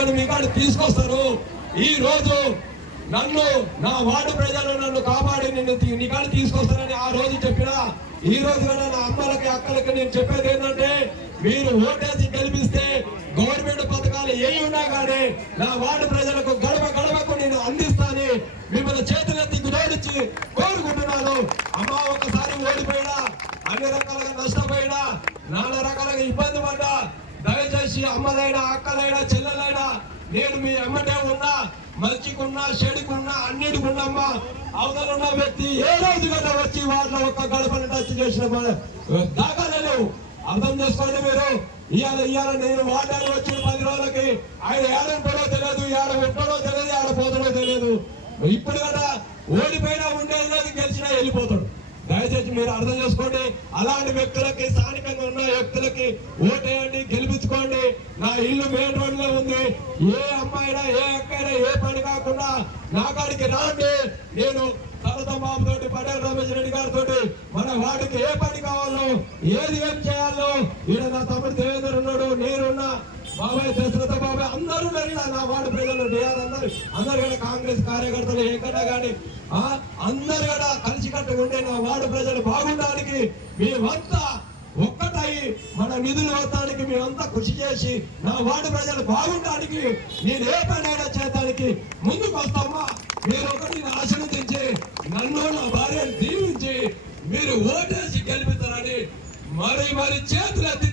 పట్టుకొని మీ కాడ తీసుకొస్తారు. ఈ రోజు నన్ను నా వార్డు ప్రజలు నన్ను కాపాడి నిన్ను నీ కాడ తీసుకొస్తారని ఆ రోజు చెప్పినా, ఈ రోజు కూడా నా అమ్మలకి అక్కలకి నేను చెప్పేది ఏంటంటే, మీరు ఓటేసి గెలిపిస్తే గవర్నమెంట్ పథకాలు ఏ ఉన్నా కానీ నా వార్డు ప్రజలకు గడప గడపకు నేను అందిస్తాను మిమ్మల్ని చేతులెత్తి జోడించి కోరుకుంటున్నాను. అమ్మ ఒకసారి ఓడిపోయినా, అన్ని రకాలుగా నష్టపోయినా, నానా రకాలుగా ఇబ్బంది పడ్డా, దయచేసి అమ్మదైనా అక్కలైనా చెల్లెలైనా నేను మీ అమ్మటే ఉన్నా, మంచికున్నా చెడుకున్నా అన్నిటికున్నమ్మా. అవతలున్న వ్యక్తి ఏ రోజు కన్నా వచ్చి వాళ్ళ ఒక్క గడపని టచ్ చేసిన దాఖలే లేవు. అర్థం చేసుకోండి మీరు. ఇవాళ నేను వాడాలి వచ్చిన 10 రోజులకి ఆయన ఏడంటాడో తెలియదు, ఏడ ఉంటాడో తెలియదు, ఏడ పోతాడో తెలియదు. ఇప్పుడు కదా ఓడిపోయినా ఉండేది లేదు, గెలిచినా వెళ్ళిపోతాడు. దయచేసి మీరు అర్థం చేసుకోండి. అలాంటి వ్యక్తులకి, స్థానికంగా ఉన్న వ్యక్తులకి ఓటేయండి, గెలిపించుకోండి. నా ఇల్లు మెయిన్ రోడ్ లో ఉంది. ఏ అమ్మాయినా ఏ అక్కైనా ఏ పని కాకుండా నా కాడికి రాండి. నేను తలత బాబు తోటి, పటేల్ రమేష్ రెడ్డి గారితో మన వాడికి ఏ పని కావాలో, ఏది ఏం చేయాలో, ఈయన నా తమ్ముడు దేవేంద్ర ఉన్నాడు, నేనున్నా, బాబాయ్ దశరథ బాబాయ్ అందరూ వెళ్ళినా నా వార్డు ప్రజలు డిఆర్ అందరు కూడా కాంగ్రెస్ కార్యకర్తలు ఎక్కడా కానీ అందరు కూడా కలిసికట్టుగా ఉండే నా వార్డు ప్రజలు బాగుండడానికి మేమంతా ఒక్కటై మన నిధులు వస్తానికి మేమంతా కృషి చేసి నా వార్డు ప్రజలు బాగుండడానికి నేను ఏ పనైనా చేయడానికి ముందుకు వస్తామా. మీరు ఒకటి ఆశీర్వదించి నన్ను నా భార్యను దీవించి మీరు ఓటేసి గెలిపిస్తారని మరి చేతులెత్తి